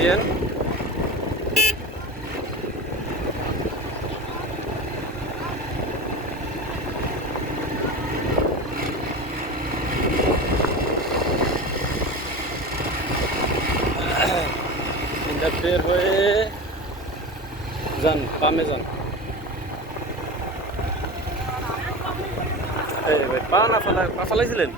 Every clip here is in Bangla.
দিয়েন। বের হয়ে যান, বামে যান। পা না ফালাইছিলেন?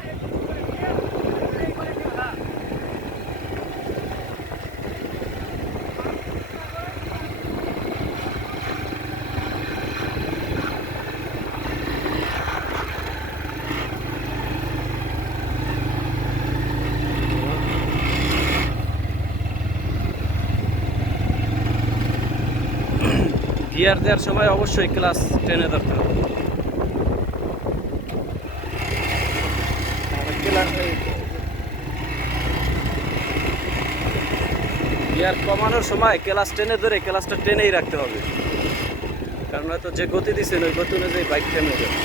গিয়ার দেওয়ার সময় অবশ্যই ক্লাস টেনে ধরতে হবে। গিয়ার কমানোর সময় ক্লাস টেনে ধরে ক্লাসটা টেনেই রাখতে হবে, কারণ হয়তো যে গতি দিচ্ছেন ওই গতি অনুযায়ী বাইক থেমে যাবে।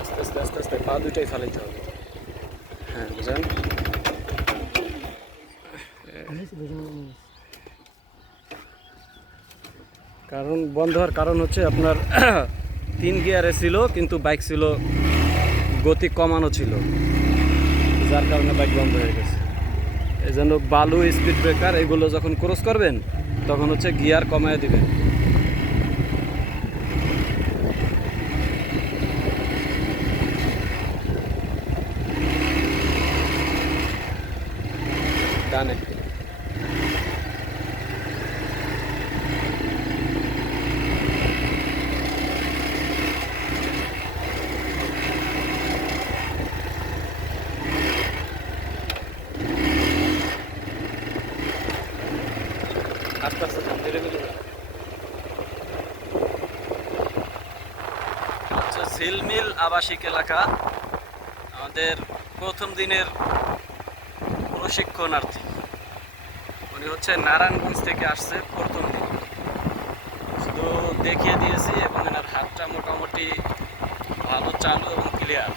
আস্তে আস্তে আস্তে আস্তে পা দুইটাই ফালাইতে হবে। হ্যাঁ, বুঝলেন? কারণ বন্ধ হওয়ার কারণ হচ্ছে আপনার 3 গিয়ারে ছিল, কিন্তু বাইক ছিল গতি কমানো ছিল, যার কারণে বাইক বন্ধ হয়ে গেছে। এই জন্য বালু, স্পিড ব্রেকার এগুলো যখন ক্রস করবেন তখন হচ্ছে গিয়ার কমায় দিবেন। ডানে। আস্তে আস্তে যান, ধীরে ধীরে যান। আচ্ছা, ঝিলমিল আবাসিক এলাকা, আমাদের প্রথম দিনের প্রশিক্ষণার্থী, উনি হচ্ছে নারায়ণগঞ্জ থেকে আসছে প্রথম দিন। শুধু দেখিয়ে দিয়েছি এবং এনার হাতটা মোটামুটি ভালো চালু এবং ক্লিয়ার।